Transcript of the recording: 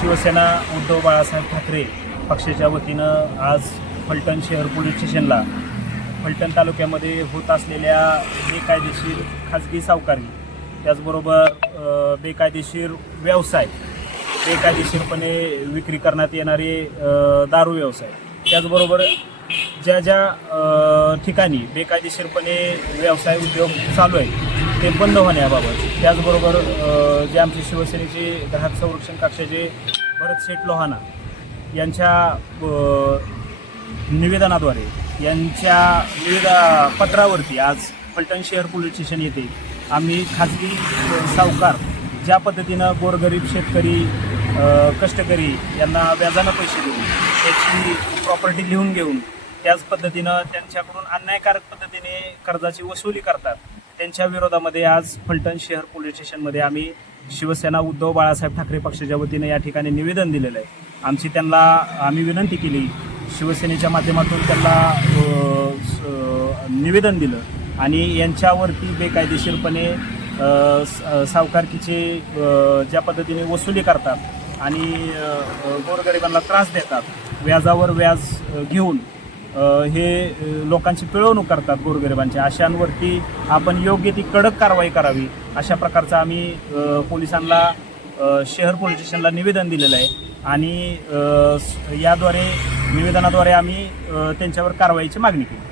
शिवसेना उद्धव बाळासाहेब ठाकरे पक्षाच्या वतीनं आज फलटण शहर पोलीस स्टेशनला फलटण तालुक्यामध्ये होत असलेल्या बेकायदेशीर खाजगी सावकारी त्याचबरोबर बेकायदेशीर व्यवसाय बेकायदेशीरपणे विक्री करण्यात येणारे दारू व्यवसाय त्याचबरोबर ज्या ज्या ठिकाणी बेकायदेशीरपणे व्यवसाय उद्योग चालू आहे ते बंद होण्याबाबत. त्याचबरोबर जे आमचे शिवसेनेचे ग्राहक संरक्षण कक्षाचे भरत शेठ लोहाना यांच्या निवेदनाद्वारे यांच्या निवेदा पत्रावरती आज फलटण शहर पोलीस स्टेशन येथे आम्ही खाजगी सावकार ज्या पद्धतीनं गोरगरीब शेतकरी कष्टकरी यांना व्याजानं पैसे देऊन त्याची प्रॉपर्टी लिहून घेऊन त्याच पद्धतीनं त्यांच्याकडून अन्यायकारक पद्धतीने कर्जाची वसुली करतात. त्यांच्या विरोधामध्ये आज फलटण शहर पोलीस स्टेशनमध्ये आम्ही शिवसेना उद्धव बाळासाहेब ठाकरे पक्षाच्या वतीने या ठिकाणी निवेदन दिलेलं आहे. आमची त्यांना आम्ही विनंती केली शिवसेनेच्या माध्यमातून त्यांना स- निवेदन दिलं आणि यांच्यावरती बेकायदेशीरपणे स- सावकारकीचे ज्या पद्धतीने वसुली करतात आणि गोरगरिबांना त्रास देतात व्याजावर व्याज घेऊन हे लोकांची पिळवणूक करतात गोरगरिबांची. अशांवरती आपण योग्य ती कडक कारवाई करावी. अशा प्रकारचं आम्ही पोलिसांना शहर पोलीस स्टेशनला निवेदन दिलेलं आहे. आणि याद्वारे निवेदनाद्वारे आम्ही त्यांच्यावर कारवाईची मागणी केली.